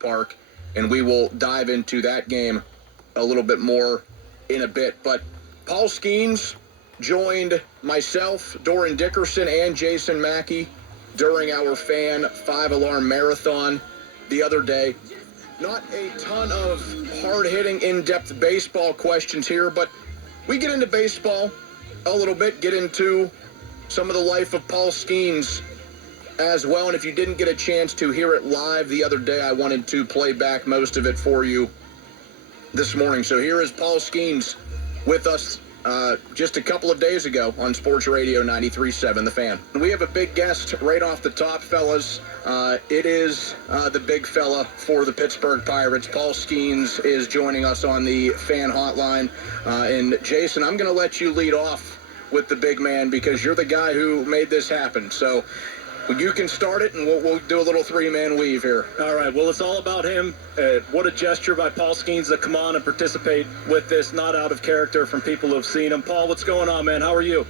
ballpark, and we will dive into that game a little bit more in a bit. But Paul Skenes joined myself, Doran Dickerson, and Jason Mackey during our fan 5-alarm marathon the other day. Not a ton of hard-hitting, in-depth baseball questions here, but we get into baseball a little bit, get into some of the life of Paul Skenes as well. And if you didn't get a chance to hear it live the other day, I wanted to play back most of it for you this morning. So here is Paul Skenes with us just a couple of days ago on Sports Radio 93.7 The Fan. We have a big guest right off the top, fellas. It is the big fella for the Pittsburgh Pirates. Paul Skenes is joining us on the fan hotline. And Jason, I'm going to let you lead off with the big man because you're the guy who made this happen. So you can start it, and we'll do a little three-man weave here. All right. Well, it's all about him. What a gesture by Paul Skenes to come on and participate with this, not out of character from people who have seen him. Paul, what's going on, man? How are you?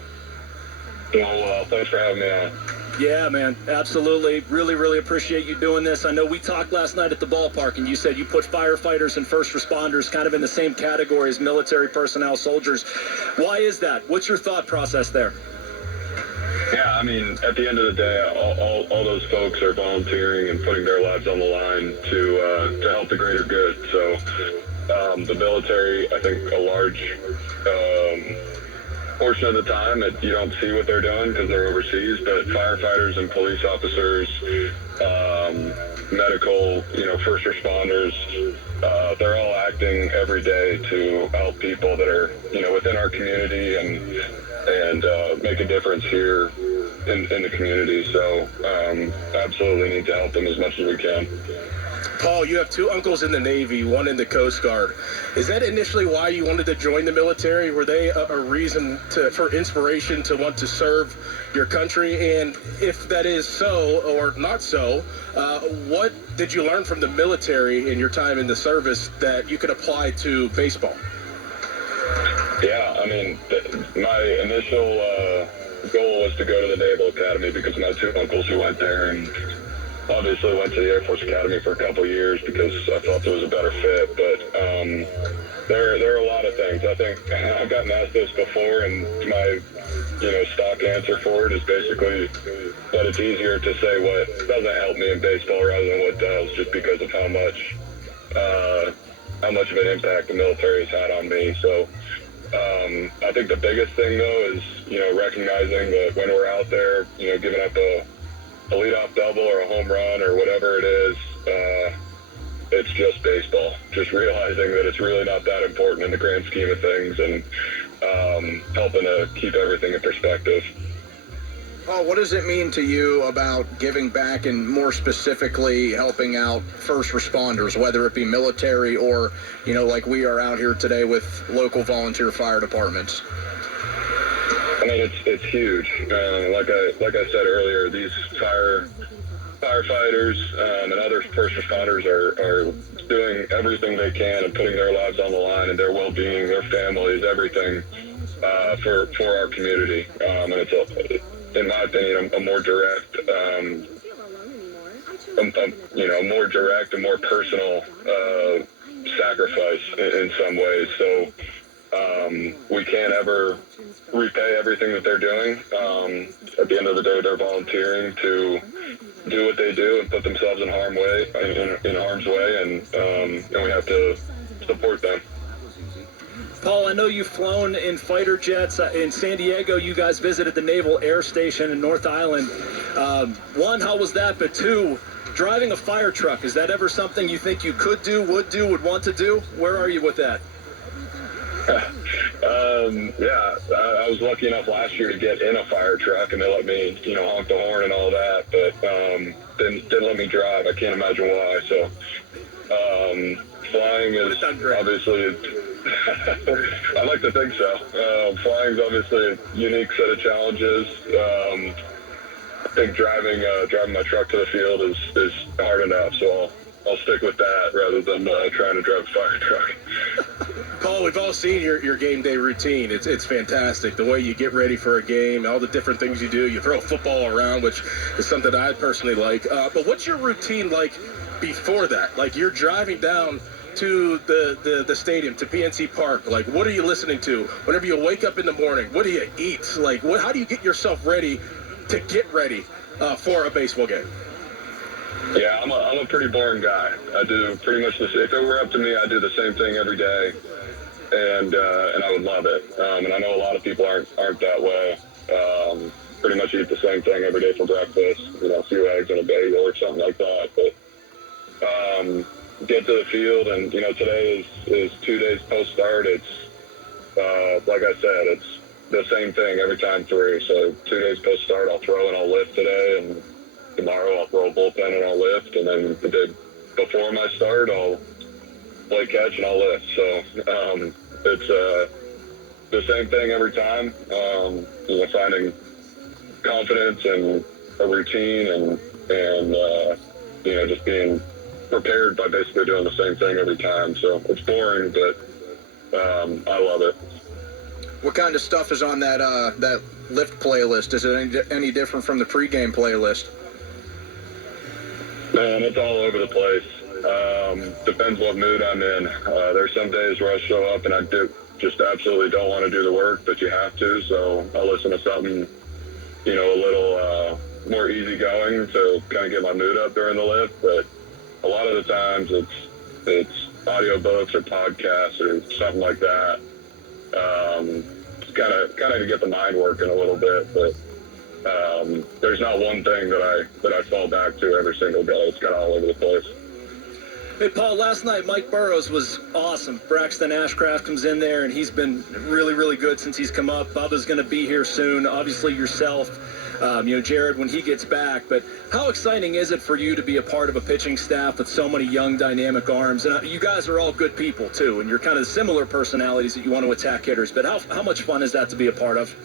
Doing well. Thanks for having me on. Yeah, man. Absolutely. Really, really appreciate you doing this. I know we talked last night at the ballpark, and you said you put firefighters and first responders kind of in the same category as military personnel, soldiers. Why is that? What's your thought process there? Yeah, I mean, at the end of the day, all those folks are volunteering and putting their lives on the line to help the greater good. So the military, I think a large portion of the time you don't see what they're doing because they're overseas, but firefighters and police officers, medical, first responders, they're all acting every day to help people that are, within our community and make a difference here in the community. So absolutely need to help them as much as we can. Paul, you have two uncles in the Navy, one in the Coast Guard. Is that initially why you wanted to join the military? Were they a reason for inspiration to want to serve your country? And if that is so or not so, what did you learn from the military in your time in the service that you could apply to baseball? Yeah, I mean, my initial goal was to go to the Naval Academy because my two uncles who went there, and obviously went to the Air Force Academy for a couple of years because I thought it was a better fit. But there are a lot of things. I think I've gotten asked this before, and my stock answer for it is basically that it's easier to say what doesn't help me in baseball rather than what does, just because of how much of an impact the military has had on me. So I think the biggest thing though is recognizing that when we're out there, giving up a leadoff double or a home run or whatever it is, it's just baseball. Just realizing that it's really not that important in the grand scheme of things, and helping to keep everything in perspective. Paul, what does it mean to you about giving back and more specifically helping out first responders, whether it be military or, like we are out here today with local volunteer fire departments? I mean, it's huge. Like I said earlier, these firefighters and other first responders are doing everything they can and putting their lives on the line and their well-being, their families, everything for our community. And it's, in my opinion, a more direct, more direct and more personal sacrifice in some ways. So we can't ever repay everything that they're doing. At the end of the day, they're volunteering to do what they do and put themselves in harm's way, and we have to support them. Paul, I know you've flown in fighter jets. In San Diego, you guys visited the Naval Air Station in North Island. One, how was that? But two, driving a fire truck, is that ever something you think you could do, would want to do? Where are you with that? I was lucky enough last year to get in a fire truck, and they let me, honk the horn and all that, but didn't let me drive. I can't imagine why. So flying is obviously, I like to think so. Flying is obviously a unique set of challenges. I think driving my truck to the field is hard enough, so I'll stick with that rather than trying to drive a fire truck. Paul, we've all seen your game day routine. It's fantastic. The way you get ready for a game, all the different things you do. You throw a football around, which is something I personally like. But what's your routine like before that? Like, you're driving down to the stadium, to PNC Park. Like, what are you listening to? Whenever you wake up in the morning, what do you eat? Like, how do you get yourself ready to get ready for a baseball game? Yeah, I'm a pretty boring guy. I do pretty much if it were up to me, I do the same thing every day, and I would love it. And I know a lot of people aren't that way. Pretty much eat the same thing every day for breakfast, a few eggs and a bagel or something like that. But get to the field, and today is 2 days post start. It's like I said, it's the same thing every time through. So 2 days post start, I'll throw and I'll lift today, and tomorrow I'll throw a bullpen and I'll lift, and then the day before my start I'll play catch and I'll lift. So it's the same thing every time. Finding confidence and a routine and just being prepared by basically doing the same thing every time. So it's boring, but I love it. What kind of stuff is on that lift playlist? Is it any different from the pregame playlist? Man, it's all over the place. Depends what mood I'm in. There's some days where I show up and I just absolutely don't want to do the work, but you have to. So I'll listen to something, a little more easygoing to kind of get my mood up during the lift. But a lot of the times it's audiobooks or podcasts or something like that. Kind of to get the mind working a little bit, but there's not one thing that I fall back to every single day. It's kind of all over the place. Hey, Paul, last night Mike Burrows was awesome. Braxton Ashcraft comes in there, and he's been really, really good since he's come up. Bubba's going to be here soon. Obviously, yourself, Jared, when he gets back. But how exciting is it for you to be a part of a pitching staff with so many young, dynamic arms? And you guys are all good people, too, and you're kind of similar personalities that you want to attack hitters. But how much fun is that to be a part of?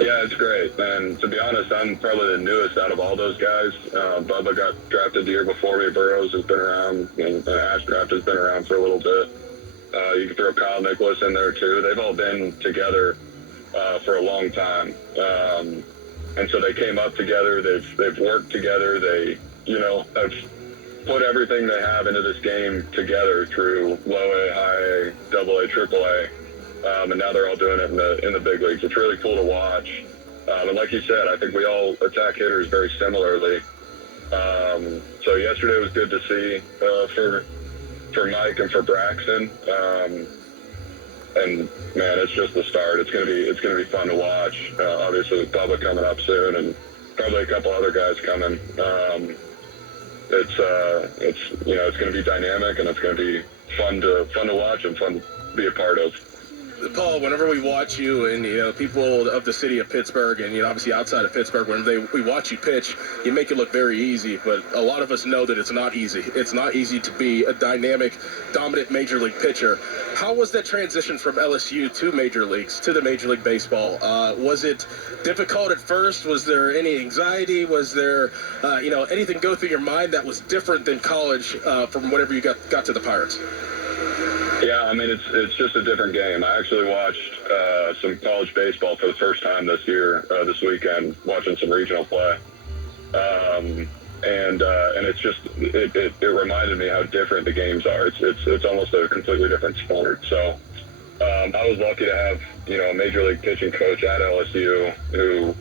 Yeah, it's great. And to be honest, I'm probably the newest out of all those guys. Bubba got drafted the year before me. Burrows has been around, and Ashcraft has been around for a little bit. You can throw Kyle Nicholas in there, too. They've all been together for a long time. And so they came up together. They've worked together. They, have put everything they have into this game together through low A, high A, double A, triple A. And now they're all doing it in the big leagues. It's really cool to watch. And like you said, I think we all attack hitters very similarly. So yesterday was good to see for Mike and for Braxton. And man, it's just the start. It's gonna be fun to watch. Obviously with Bubba coming up soon, and probably a couple other guys coming. It's gonna be dynamic, and it's gonna be fun to watch and fun to be a part of. Paul, whenever we watch you and, people of the city of Pittsburgh and, obviously outside of Pittsburgh, when we watch you pitch, you make it look very easy, but a lot of us know that it's not easy. It's not easy to be a dynamic, dominant Major League pitcher. How was that transition from LSU to Major Leagues, to the Major League Baseball? Was it difficult at first? Was there any anxiety? Was there, anything go through your mind that was different than college from whenever you got to the Pirates? Yeah, I mean, it's just a different game. I actually watched some college baseball for the first time this weekend, watching some regional play. And it's just, it reminded me how different the games are. It's almost a completely different sport. So I was lucky to have, a major league pitching coach at LSU who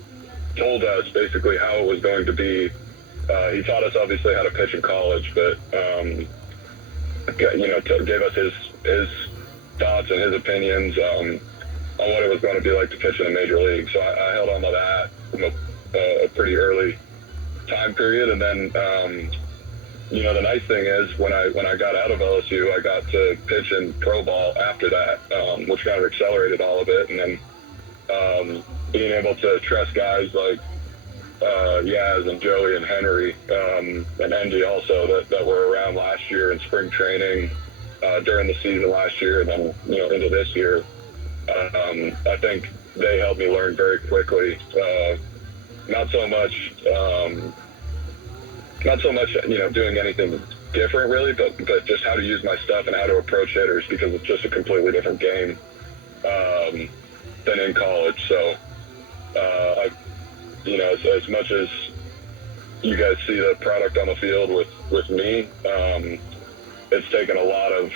told us basically how it was going to be. He taught us obviously how to pitch in college, but gave us his thoughts and his opinions on what it was going to be like to pitch in a major league. So I held on to that from a pretty early time period. And then, the nice thing is when I got out of LSU, I got to pitch in pro ball after that, which kind of accelerated all of it. And then being able to trust guys like Yaz and Joey and Henry and Andy also that were around last year in spring training during the season last year, and then into this year. I think they helped me learn very quickly. Not so much doing anything different really, but just how to use my stuff and how to approach hitters, because it's just a completely different game than in college. So as much as you guys see the product on the field with me. It's taken a lot of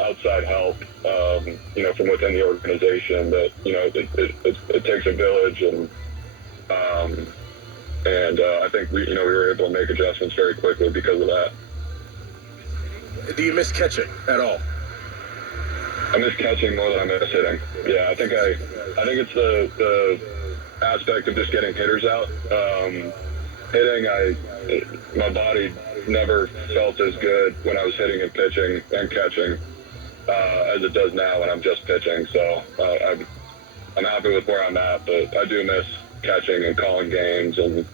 outside help, from within the organization. That it takes a village, and I think we were able to make adjustments very quickly because of that. Do you miss catching at all? I miss catching more than I miss hitting. Yeah, I think it's the aspect of just getting hitters out. Hitting, my body never felt as good when I was hitting and pitching and catching as it does now when I'm just pitching. So I'm happy with where I'm at, but I do miss catching and calling games and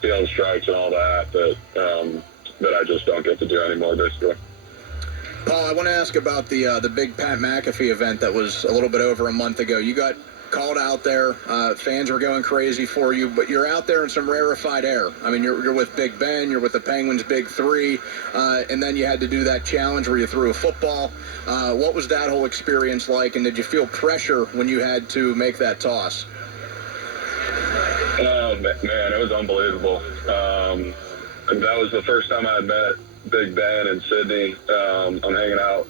feeling strikes and all that I just don't get to do anymore, basically. Paul, I want to ask about the big Pat McAfee event that was a little bit over a month ago. You got called out there. Fans were going crazy for you, but you're out there in some rarefied air. I mean, you're with Big Ben, you're with the Penguins' Big Three, and then you had to do that challenge where you threw a football. What was that whole experience like, and did you feel pressure when you had to make that toss? Oh, man, it was unbelievable. That was the first time I had met Big Ben and Sydney. I'm hanging out,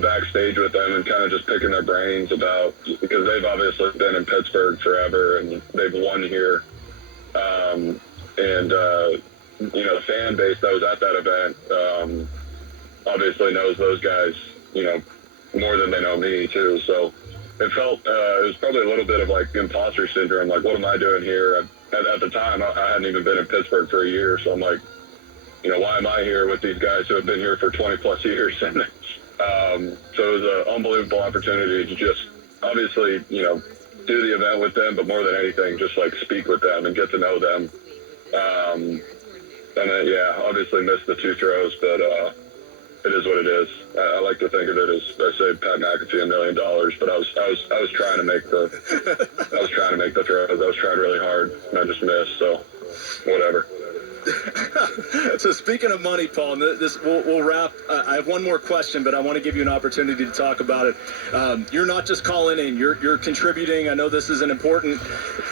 backstage with them and kind of just picking their brains about, because they've obviously been in Pittsburgh forever and they've won here. The fan base that was at that event obviously knows those guys, more than they know me too. So it felt, it was probably a little bit of like imposter syndrome. Like, what am I doing here? At the time, I hadn't even been in Pittsburgh for a year. So I'm like, why am I here with these guys who have been here for 20 plus years? And so it was an unbelievable opportunity to just obviously, do the event with them, but more than anything, just like speak with them and get to know them. And then, obviously missed the two throws, but it is what it is. I like to think of it as, I say, Pat McAfee $1 million, but I was trying to make the throws. I was trying really hard, and I just missed. So whatever. So speaking of money, Paul, and we'll wrap. I have one more question, but I want to give you an opportunity to talk about it. You're not just calling in; you're contributing. I know this is an important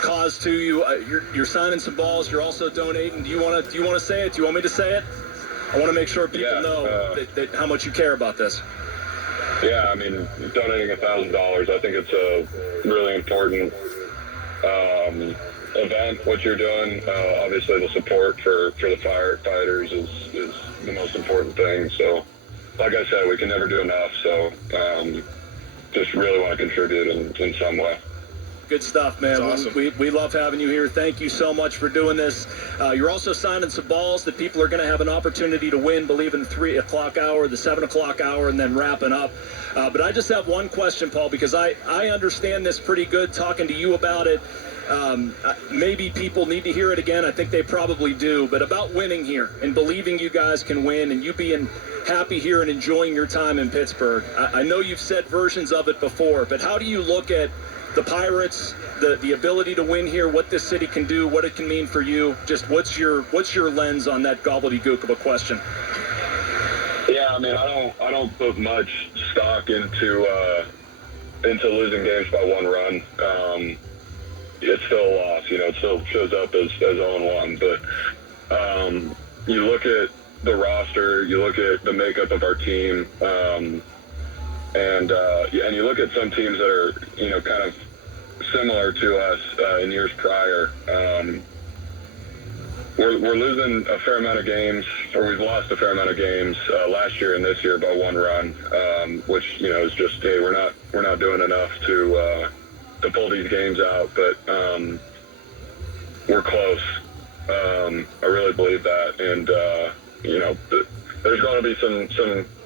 cause to you. You're signing some balls. You're also donating. Do you want to say it? Do you want me to say it? I want to make sure people know that how much you care about this. Yeah, I mean, donating $1,000. I think it's a really important event, what you're doing. Obviously the support for the firefighters is the most important thing. So like I said, we can never do enough. So just really want to contribute in some way. Good stuff, man. That's awesome. We love having you here. Thank you so much for doing this. You're also signing some balls that people are going to have an opportunity to win, believe in the 3 o'clock hour, the 7 o'clock hour, and then wrapping up. But I just have one question, Paul, because I understand this pretty good talking to you about it. Maybe people need to hear it again. I think they probably do. But about winning here and believing you guys can win and you being happy here and enjoying your time in Pittsburgh. I know you've said versions of it before, but how do you look at the Pirates, the ability to win here, what this city can do, what it can mean for you? Just what's your lens on that gobbledygook of a question? Yeah, I mean, I don't put much stock into losing games by one run. It's still a loss, it still shows up as 0-1. But you look at the roster, you look at the makeup of our team, and you look at some teams that are, kind of similar to us in years prior. We're losing a fair amount of games, or we've lost a fair amount of games last year and this year by one run, which is just, hey, we're not doing enough to pull these games out, but we're close. I really believe that, and there's going to be some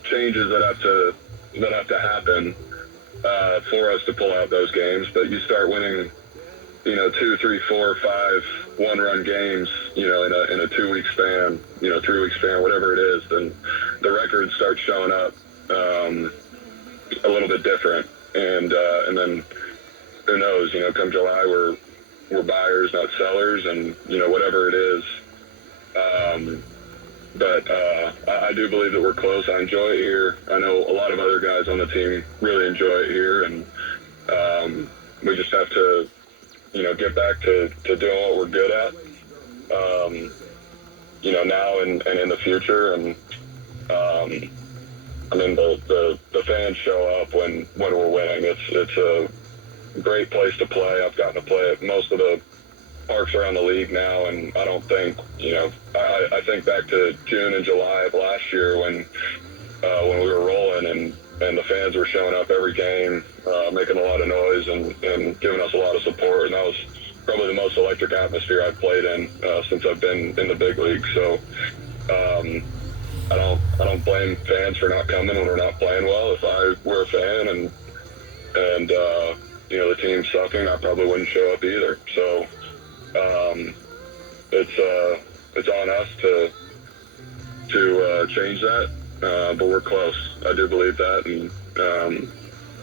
changes that have to happen for us to pull out those games. But you start winning, 2, 3, 4, 5 one-run games, in a 2-week span, 3-week span, whatever it is, then the records start showing up a little bit different, and then who knows? Come July, we're buyers, not sellers, and whatever it is. But I do believe that we're close. I enjoy it here. I know a lot of other guys on the team really enjoy it here, and we just have to get back to doing what we're good at, now and in the future. And, the fans show up when we're winning. It's a great place to play. I've gotten to play at most of the parks around the league now, and I don't think, I think back to June and July of last year when we were rolling and the fans were showing up every game, making a lot of noise and giving us a lot of support. And that was probably the most electric atmosphere I've played in since I've been in the big league. So I don't blame fans for not coming when we're not playing well. If I were a fan and the team's sucking, I probably wouldn't show up either. So it's on us to change that. But we're close. I do believe that, and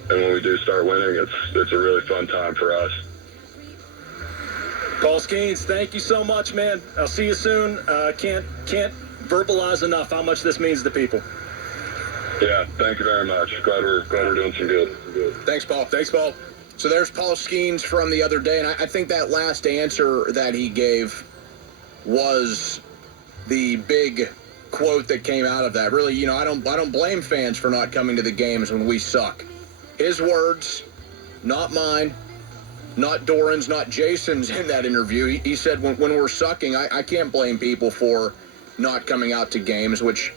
when we do start winning, it's a really fun time for us. Paul Skenes, thank you so much, man. I'll see you soon. Can't verbalize enough how much this means to people. Yeah, thank you very much. Glad we're doing some good. Thanks, Paul. Thanks, Paul. So there's Paul Skenes from the other day, and I think that last answer that he gave was the big quote that came out of that. Really, I don't blame fans for not coming to the games when we suck. His words, not mine, not Doran's, not Jason's in that interview. He said when we're sucking, I can't blame people for not coming out to games, which,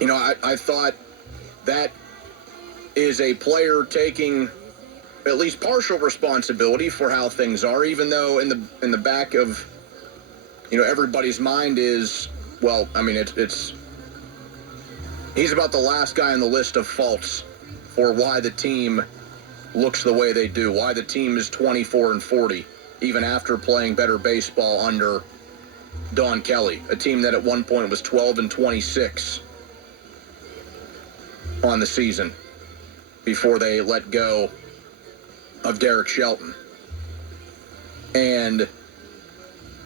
I thought that is a player taking at least partial responsibility for how things are, even though in the back of, everybody's mind is, well, it's he's about the last guy on the list of faults for why the team looks the way they do, why the team is 24-40, even after playing better baseball under Don Kelly, a team that at one point was 12-26 on the season before they let go of Derek Shelton. And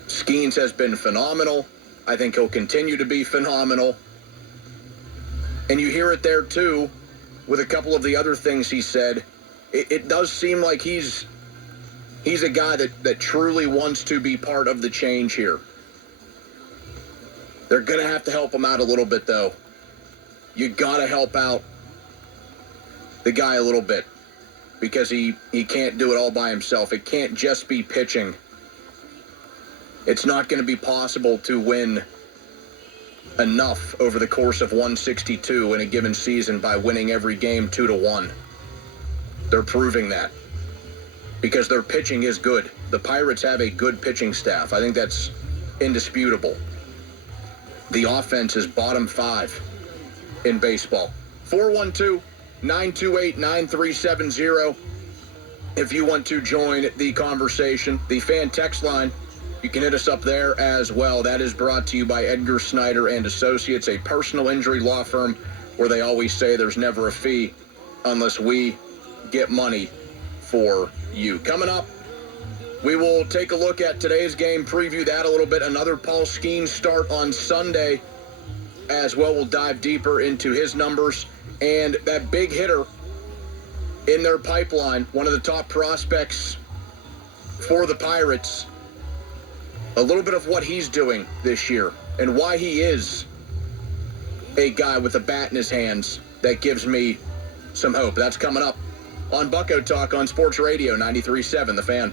Skenes has been phenomenal. I think he'll continue to be phenomenal. And you hear it there, too, with a couple of the other things he said. It does seem like he's a guy that truly wants to be part of the change here. They're going to have to help him out a little bit, though. You got to help out the guy a little bit because he can't do it all by himself. It can't just be pitching. It's not going to be possible to win enough over the course of 162 in a given season by winning every game 2-1. They're proving that because their pitching is good. The Pirates have a good pitching staff. I think that's indisputable. The offense is bottom 5 in baseball. 412-928-9370 if you want to join the conversation. The fan text line, you can hit us up there as well. That is brought to you by Edgar Snyder and Associates, a personal injury law firm where they always say there's never a fee unless we get money for you. Coming up, we will take a look at today's game, preview that a little bit. Another Paul Skenes start on Sunday as well. We'll dive deeper into his numbers and that big hitter in their pipeline, one of the top prospects for the Pirates. A little bit of what he's doing this year and why he is a guy with a bat in his hands that gives me some hope. That's coming up on Bucko Talk on Sports Radio 93.7 The Fan.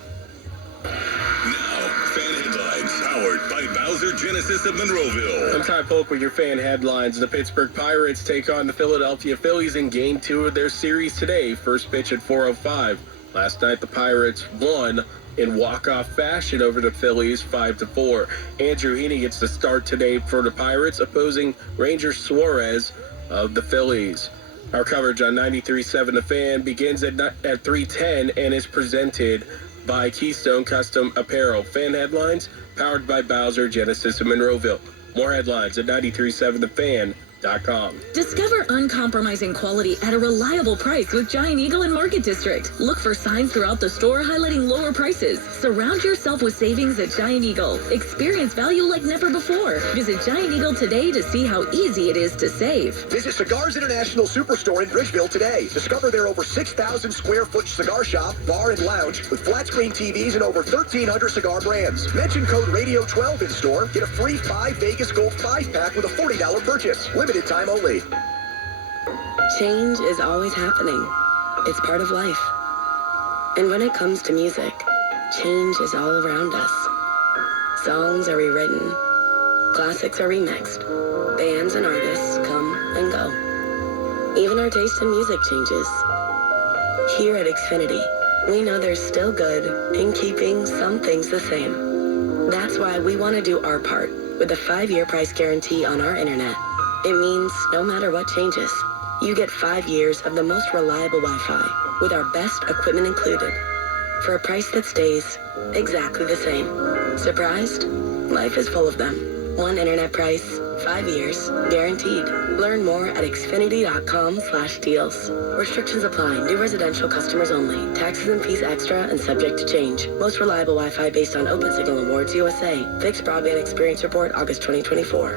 Now, fan headlines powered by Bowser Genesis of Monroeville. I'm Ty Polk with your fan headlines. The Pittsburgh Pirates take on the Philadelphia Phillies in Game 2 of their series today. First pitch at 4:05. Last night, the Pirates won in walk-off fashion over the Phillies 5-4. Andrew Heaney gets the start today for the Pirates, opposing Ranger Suarez of the Phillies. Our coverage on 93.7 The Fan begins at 3:10 and is presented by Keystone Custom Apparel. Fan headlines powered by Bowser Genesis of Monroeville. More headlines at 93.7 The Fan GiantEagle.com. Discover uncompromising quality at a reliable price with Giant Eagle in Market District. Look for signs throughout the store highlighting lower prices. Surround yourself with savings at Giant Eagle. Experience value like never before. Visit Giant Eagle today to see how easy it is to save. Visit Cigars International Superstore in Bridgeville today. Discover their over 6,000 square foot cigar shop, bar, and lounge with flat screen TVs and over 1,300 cigar brands. Mention code Radio12 in store. Get a free 5 Vegas Gold 5-pack with a $40 purchase. Limited time only. Change is always happening. It's part of life. And when it comes to music, change is all around us. Songs are rewritten. Classics are remixed. Bands and artists come and go. Even our taste in music changes. Here at Xfinity, we know there's still good in keeping some things the same. That's why we want to do our part with a 5-year price guarantee on our internet. It means no matter what changes, you get 5 years of the most reliable Wi-Fi with our best equipment included for a price that stays exactly the same. Surprised? Life is full of them. One internet price, 5 years, guaranteed. Learn more at Xfinity.com/deals. Restrictions apply. New residential customers only. Taxes and fees extra and subject to change. Most reliable Wi-Fi based on Open Signal Awards USA. Fixed Broadband Experience Report, August 2024.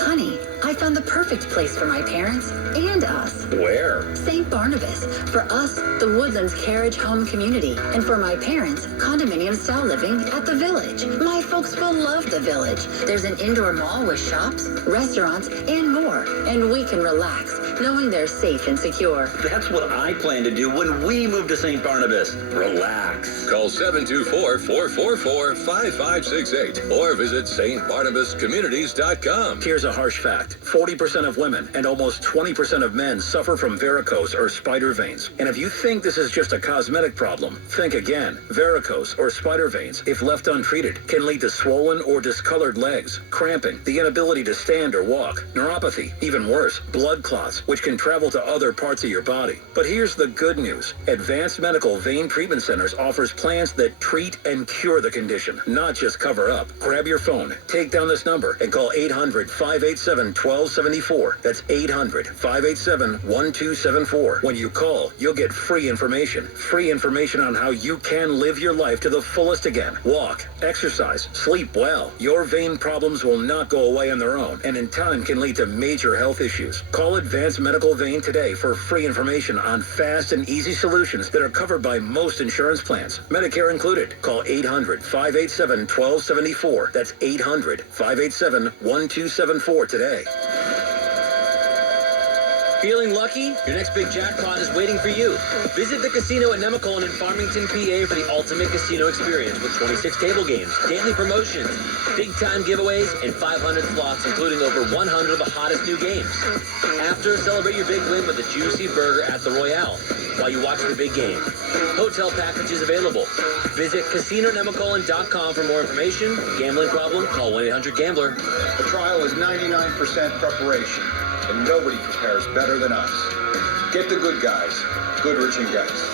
Honey, I found the perfect place for my parents and us. Where? St. Barnabas. For us, the Woodlands Carriage Home Community. And for my parents, condominium-style living at the Village. My folks will love the Village. There's an indoor mall with shops, restaurants, and more. And we can relax, knowing they're safe and secure. That's what I plan to do when we move to St. Barnabas. Relax. Call 724-444-5568 or visit stbarnabascommunities.com. Here's a harsh fact. 40% of women and almost 20% of men suffer from varicose or spider veins. And if you think this is just a cosmetic problem, think again. Varicose or spider veins, if left untreated, can lead to swollen or discolored legs, cramping, the inability to stand or walk, neuropathy, even worse, blood clots, which can travel to other parts of your body. But here's the good news. Advanced Medical Vein Treatment Centers offers plans that treat and cure the condition, not just cover up. Grab your phone, take down this number, and call 800-587-1274. That's 800-587-1274. When you call, you'll get free information. Free information on how you can live your life to the fullest again. Walk, exercise, sleep well. Your vein problems will not go away on their own, and in time can lead to major health issues. Call Advanced Medical Vein today for free information on fast and easy solutions that are covered by most insurance plans, Medicare included. Call 800-587-1274. That's 800-587-1274 today. Feeling lucky? Your next big jackpot is waiting for you. Visit the casino at Nemacolin in Farmington, PA for the ultimate casino experience with 26 table games, daily promotions, big-time giveaways, and 500 slots, including over 100 of the hottest new games. After, celebrate your big win with a juicy burger at the Royale while you watch the big game. Hotel packages available. Visit CasinoNemacolin.com for more information. Gambling problem? Call 1-800-GAMBLER. The trial is 99% preparation, and nobody prepares better than us. Get the good guys, Goodrich & Geist.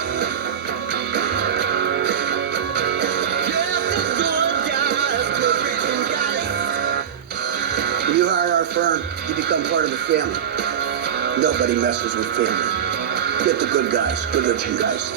When you hire our firm, you become part of the family. Nobody messes with family. Get the good guys, Goodrich & Geist.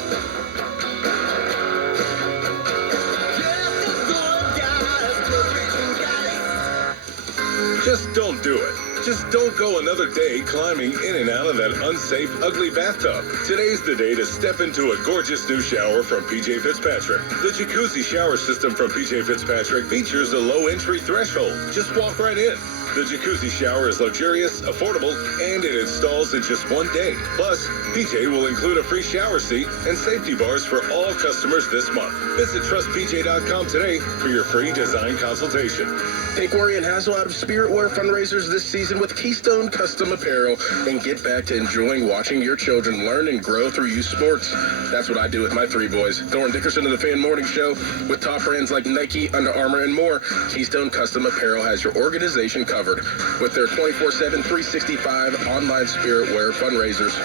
Just don't do it. Just don't go another day climbing in and out of that unsafe, ugly bathtub. Today's the day to step into a gorgeous new shower from PJ Fitzpatrick. The jacuzzi shower system from PJ Fitzpatrick features a low entry threshold. Just walk right in. The jacuzzi shower is luxurious, affordable, and it installs in just 1 day. Plus, PJ will include a free shower seat and safety bars for all customers this month. Visit TrustPJ.com today for your free design consultation. Take worry and hassle out of Spirit Wear fundraisers this season with Keystone Custom Apparel and get back to enjoying watching your children learn and grow through youth sports. That's what I do with my 3 boys. Thorne Dickerson of the Fan Morning Show. With top brands like Nike, Under Armour, and more, Keystone Custom Apparel has your organization covered. With their 24/7, 365 online Spirit Wear fundraisers,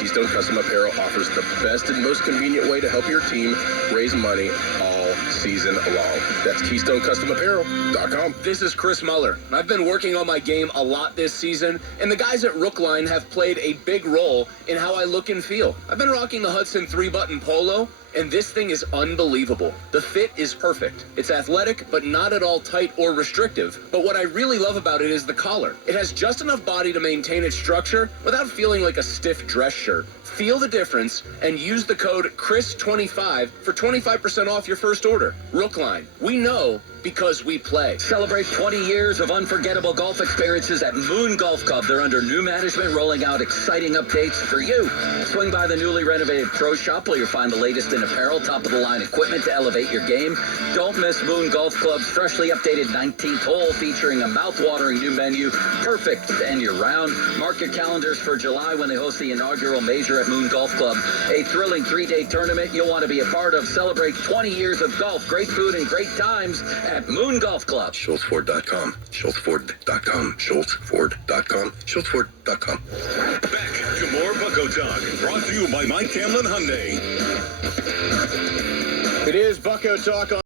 Keystone Custom Apparel offers the best and most convenient way to help your team raise money all season long. That's KeystoneCustomApparel.com. This is Chris Muller. I've been working on my game a lot this season, and the guys at Rookline have played a big role in how I look and feel. I've been rocking the Hudson 3-button polo, and this thing is unbelievable. The fit is perfect. It's athletic, but not at all tight or restrictive. But what I really love about it is the collar. It has just enough body to maintain its structure without feeling like a stiff dress shirt. Feel the difference and use the code CHRIS25 for 25% off your first order. Rookline, we know because we play. Celebrate 20 years of unforgettable golf experiences at Moon Golf Club. They're under new management, rolling out exciting updates for you. Swing by the newly renovated Pro Shop where you'll find the latest in apparel, top-of-the-line equipment to elevate your game. Don't miss Moon Golf Club's freshly updated 19th hole featuring a mouth-watering new menu, perfect to end your round. Mark your calendars for July when they host the inaugural major at Moon Golf Club, a thrilling 3-day tournament you'll want to be a part of. Celebrate 20 years of golf, great food, and great times at Moon Golf Club. SchultzFord.com. SchultzFord.com. SchultzFord.com. SchultzFord.com. Back to more Bucko Talk, brought to you by Mike Camlin Hyundai. It is Bucko Talk on